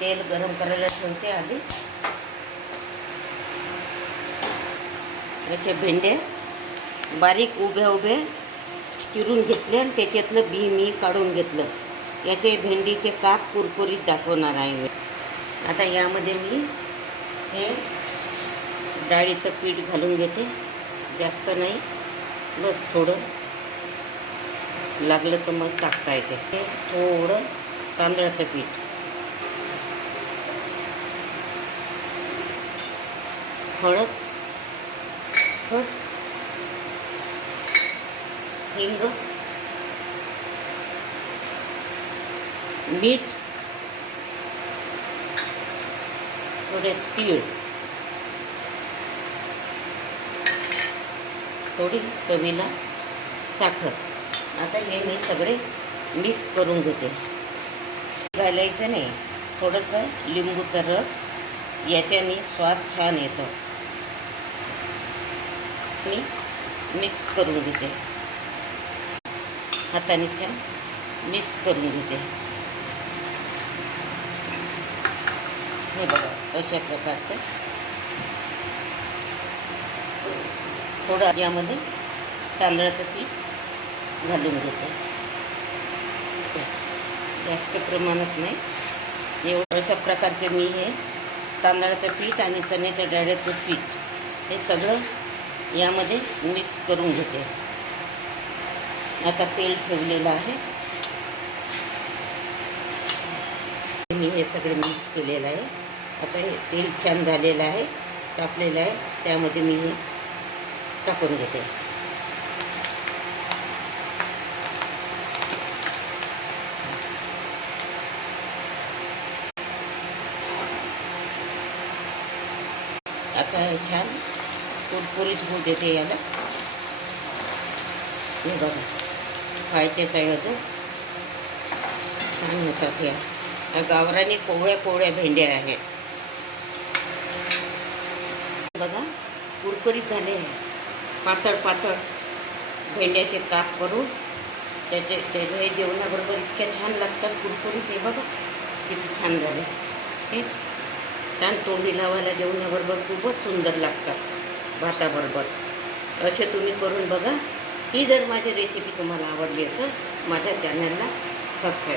तेल गरम करायला ठेवते आधी. त्याचे भेंडे बारीक उभ्या उभ्या चिरून घेतले आणि त्याच्यातलं बी मी काढून घेतलं. याचे भेंडीचे काप कुरकुरीत दाखवणार आहे. आता यामध्ये मी हे डाळीचं पीठ घालून घेते. जास्त नाही, बस थोडं, लागलं तर मग टाकता येते. हे थोडं तांदळाचं पीठ, हळद, हिंग, मीठ, थोडे तीळ, थोडी चवीला साखर. आता हे मी सगळे मिक्स करून घेते. घालायचं नाही, थोडंसं लिंबूचा रस, याच्याने स्वाद छान येतो. मी मिक्स करून घेते, हाताने छान मिक्स करून घेते. हे बघा अशा प्रकारचं. थोडं यामध्ये तांदळाचं पीठ घालून घेते, जास्त प्रमाणात नाही, एवढं. अशा प्रकारचे मी हे तांदळाचं पीठ आणि चण्याच्या डाळीचं पीठ हे सगळं यामध्ये मिक्स करून घेते. आता तेल ठेवलेलं आहे. मी हे सगळं मिक्स केलेलं आहे. आता हे तेल छान झालेलं आहे, तापलेलं आहे. त्यामध्ये मी हे टाकून घेते. आता हे छान कुरकुरीत होऊ देते याला. हे बघा खायचेच आहे अजून, छान होतात. या गावरानी कोवळ्या भेंड्या आहेत. बघा कुरकुरीत झाले आहे. पातळ भेंड्याचे काप करून त्याचे हे जेवणाबरोबर इतक्या छान लागतात, कुरकुरीत. हे बघा किती छान झाले. हे छान तोंडी लावायला जेवणाबरोबर खूपच सुंदर लागतात भाताबरोबर. असे तुम्ही करून बघा. ही जर माझी रेसिपी तुम्हाला आवडली असेल, माझ्या चॅनलला सबस्क्राईब